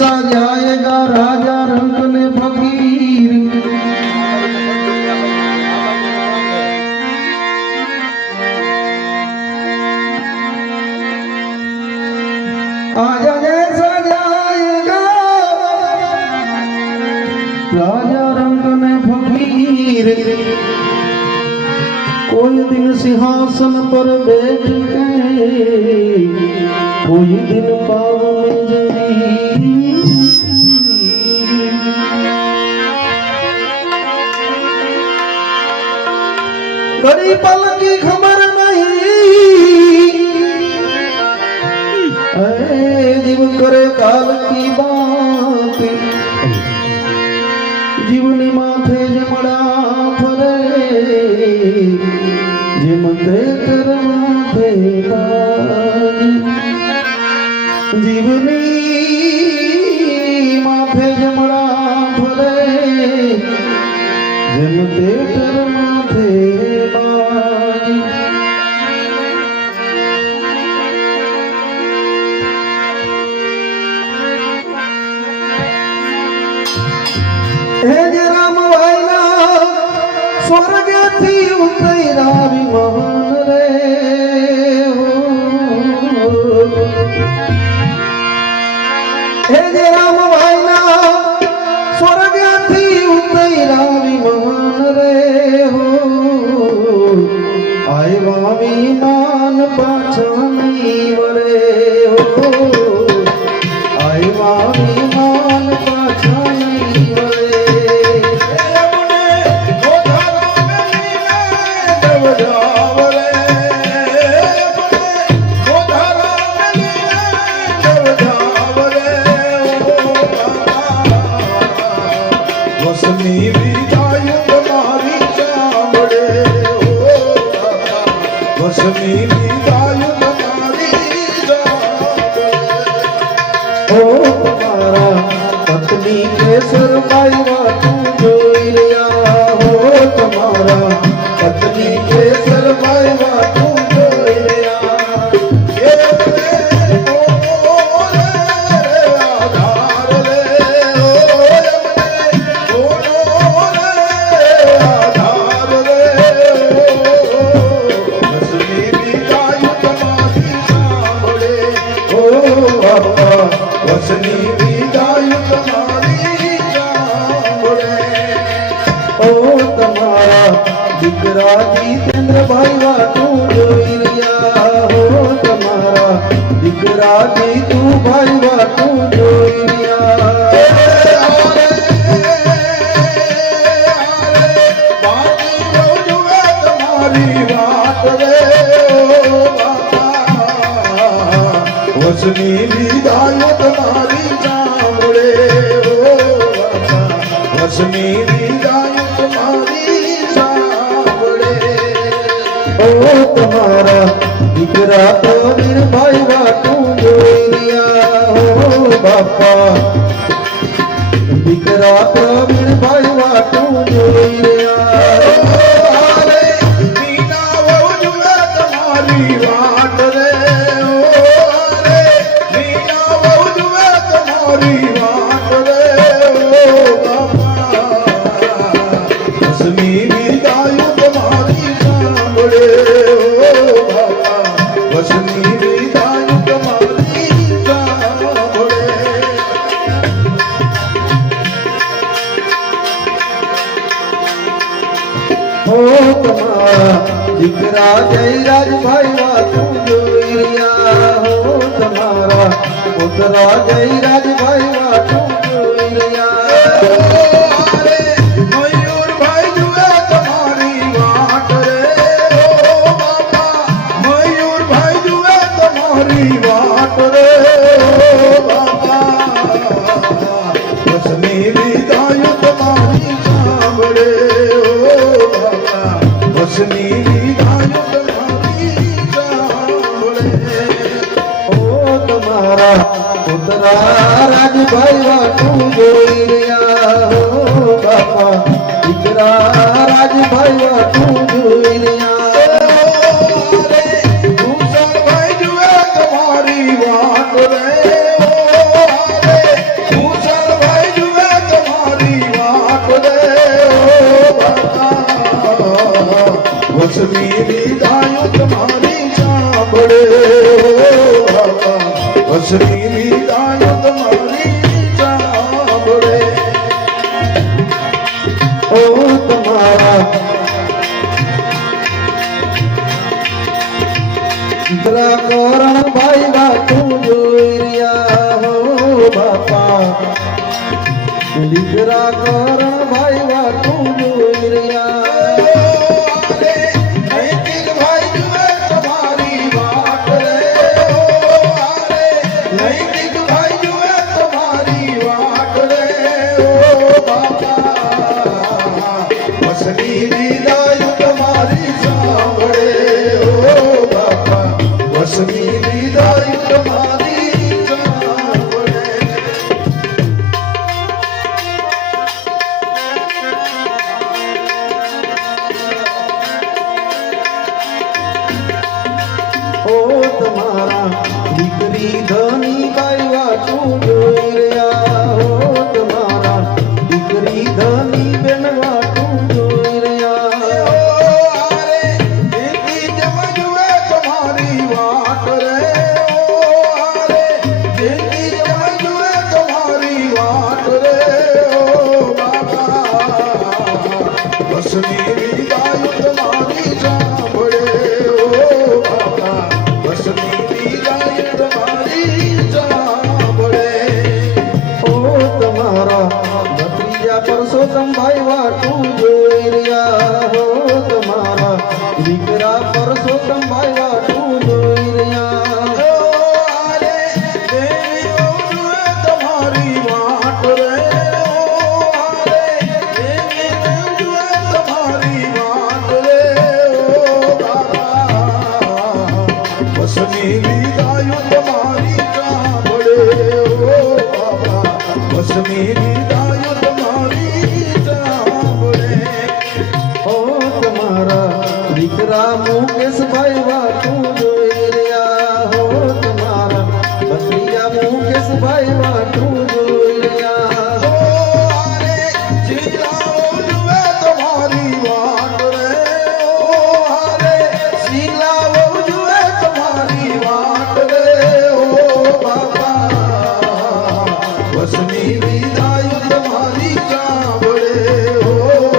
जैसा जाएगा राजा रंग ने फकीर। आजा जैसा जाएगा राजा रंग ने फकीर। कोई दिन सिंहासन पर बैठ के, कोई दिन पाव में जमीन। बड़ी पल की खबर नहीं, जीव करे काल की बात। जीवनी माथे जमड़ा फरे, जिमते कर माथे जीवनी माथे जमड़ा फरे, जिमते कर माथे बाजी। हे जे राम वायना स्वर्ग थी उतरा विमान रे हो। हे जे राम वायना स्वर्ग थी उतरा विमान रे हो। आयवा विमान पाछा नहीं वरे हो। आयवा विमान पाछा नहीं वरे। पत्नी केसर पाईवा तू जोई लिया हो। तुम्हारा पत्नी केसर पाईवा तू जोई लिया। दिकरा जितेंद्र भाई वा तू जोई लिया हो। तुम्हारा दिकरा जी तू भाई वा तू जोई लिया। वसनी विदाई तुम्हारी चावड़े हो। वसनी विदाई तुम्हारी ओ। तुम्हारा दिकरा तो निर्भय वा तू जोई लिया हो। बापा दिकरा तो निर्भय वा तू जोई लिया। तुम्हारी बात रे तुम्हारी बात रे बापा। वसनी विदाई तुम्हारी चावड़े हो। बाबा वसनी विदाई तुम्हारी चावड़े। हो तुम्हारा दिकरा जयराज भाई वा तू जोई लिया हो। तुम्हारा पुतरा जयराज भाई वा तू जोई लिया। मयूर भाई जुए तुम्हारी बात रे हो। बाबा मयूर भाई जुए तुम्हारी बात रे हो। बाबा वसनी विदाई तुम्हारी चावड़े हो। बाबा वसनी विदाई तुम्हारी चावड़े हो। तुम्हारा पुतरा राज भाई वा तू जोई लिया हो। बापा दिकरा राज भाई वा तू जोई लिया। तुम्हारी बात रे વસની વિદાય તમારી સાંભળે ઓ તમારા દીકરા કરણ ભાઈ વાતું જોઈ રહ્યા હો બાપા દીકરા કરણ ભાઈ વાતું જોઈ રહ્યા નૈતિક ભાઈ જુએ તમારી વાટ રે નૈતિક ભાઈ જુએ તમારી વાટ રે ઓ બાપા વસની વિદાય તમારી સાંભળે ઓ બાપા વસની વિદાય તમારી સાંભળે ઓ તમારા દીકરી ધની ભાઈ વાતું જોઈ રહ્યા હો તમારા દીકરી ધની બેન વાતું જોઈ રહ્યા તમારી વાટ રે તમારી વાટ રે ઓ બાબા વસની વિદાય તમારી સાંભળે ઓ બાબા વસની વિદાય તમારી સાંભળે ઓ તમારા ભત્રીજા પરસોત્તમ ભાઈ વાતું જોઈ રહ્યા હો તમારા દીકરા પરસોત્તમ ભાઈ વાતું જોઈ રહ્યા તમારી વાટ રે તમારી વાટ રે ઓ બાબા વસની વિદાય તમારી સાંભળે ઓ બાબા વસની વિદાય તમારી સાંભળે ઓ તમારા દીકરા મુકેશભાઈ વાતું જોઈ રહ્યા હો તમારા ભત્રીજા મુકેશભાઈ વાતું જોઈ રહ્યા તમારી વાટ રે શીલાઓ જુએ તમારી વાટ રે ઓ બાબા વસની વિદાય તમારી સાંભળે ઓ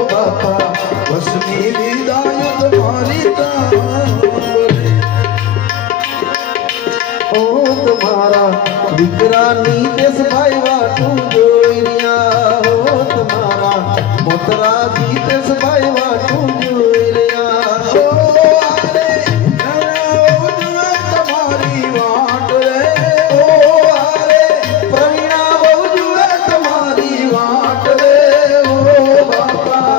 બાબા વસની વિદાય તમારી સાંભળે ઓ તમારા દીકરા નીતેશભાઈ વાતું જોઈ રહ્યા હો તમારા મોતરા જીતેશભાઈ વાતું જોઈ રહ્યા તમારી વાટ રે ઓ પ્રવીણા બહુ જુએ તમારી વાટ રે ઓ બાપા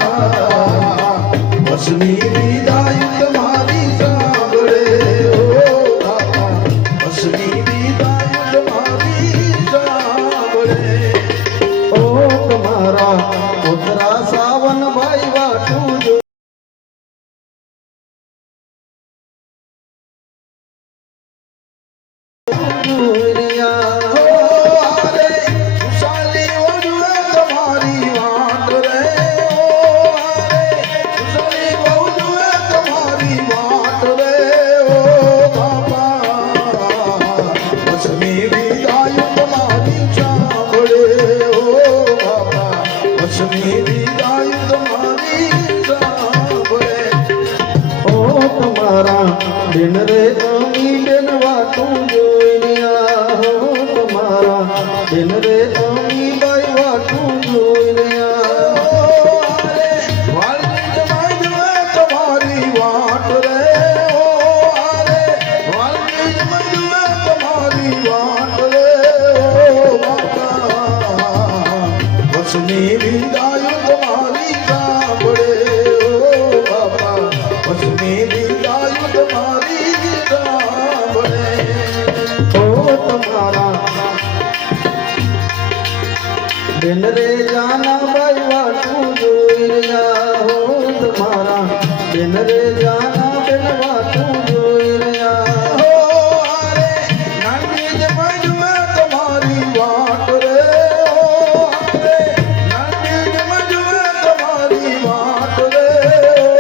વસની વિદાય તમારી સાંભળે ઓ બાપા વસની વિદાય તમારી સાંભળે ઓ તમારા મોતરા સાવનભાઈ વાતું જોઈ રહ્યા તમારી વાટ રે તમારી વાટ રે ઓ બાપા વસની વિદાય તમારી સાંભળે ઓ બાપા વસની વિદાય તમારી સાંભળે ઓ તમારા બેન રે અમી બેન વાતું જોઈ રહ્યા હો તમારા બેન રે અમી બાઈ વાતું જોઈ રહ્યા તમારી વાટ રે તમારી વાટ રે ઓ બાપા વસની વિદાય તમારી સાંભળે ઓ બાપા વસની વિદાય તમારી સાંભળે ઓ તમારા બેન રે જાના બાઈ વાતું જોઈ રહ્યા હો તમારા બેન રે જાના બેન વાતું જોઈ રહ્યા તમારી વાટ રે તમારી વાટ રે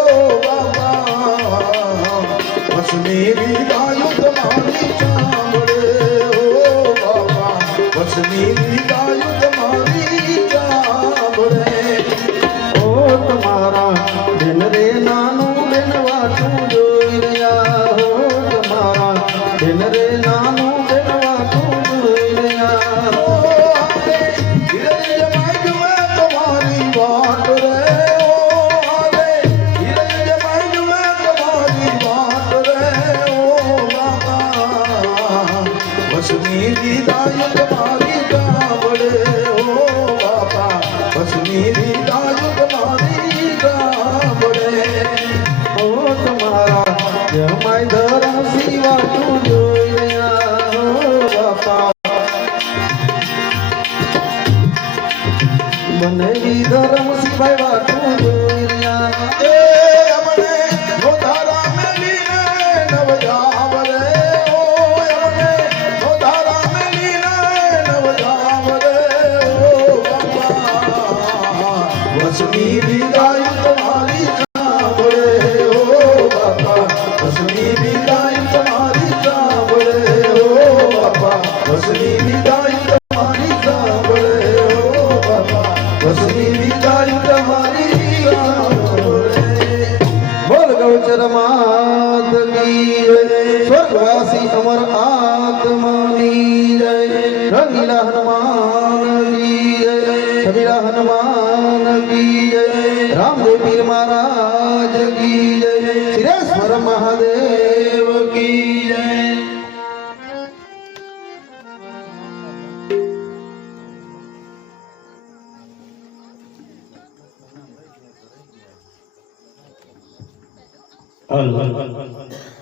ઓ બાબા વસની વિદાય તમારી સાંભળે ઓ બેન રે નાનું બેનવા તું જોઈ રહ્યા ઓ હારે હિરલ જમાઈ જુએ તમારી વાટ રે ઓ હારે હિરલ જમાઈ જુએ તમારી વાટ રે ઓ બાપા વસની વિદાય તમારી ગામડે ઓ બાપા વસની વિદાય તમારી ગામડે ઓ તમારા જમાઈ ધરમ શિવા તું જોઈ રહ્યા ઓ બાપા મને વી ધરમ શિવાય વાતું જોઈ રહ્યા એ અમને નોધારા મેલીને નવજાવ રે ઓ અમને નોધારા મેલીને નવજાવ રે ઓ બાપા વસની વિદાય તમારી સાંભળે ઓ બાપા વસની વિદાય તમારી સાંભળે ઓ બાપા વસની વિદાય તમારી સાંભળે ઓ બાપા વસની વિદાય તમારી સાંભળે બોલ ગૌચર માત કી જય સ્વર્ગવાસી અમર આત્માની જય રંગીલા હનુમાન કી જય છબીલા હનુમાન કી જય રામદેવ પીર મહારાજ કી જય સિરેશ્વર મહાદેવ કી જય હલ